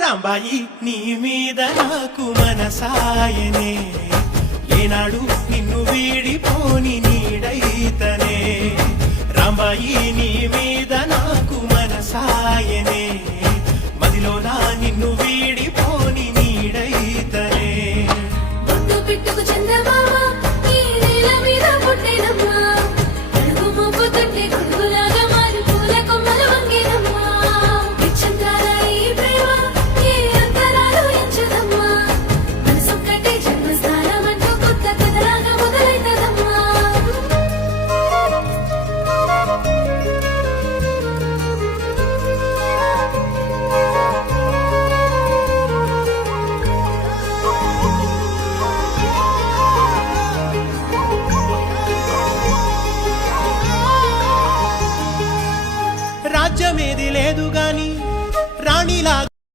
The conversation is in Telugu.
రాంబాయి నీ మీద నాకు మనసాయనే, ఏనాడు నిన్ను వీడిపోని నీడైతనే. రాంబాయి నీ మీద నాకు మనసాయనే, మదిలో నా నిన్ను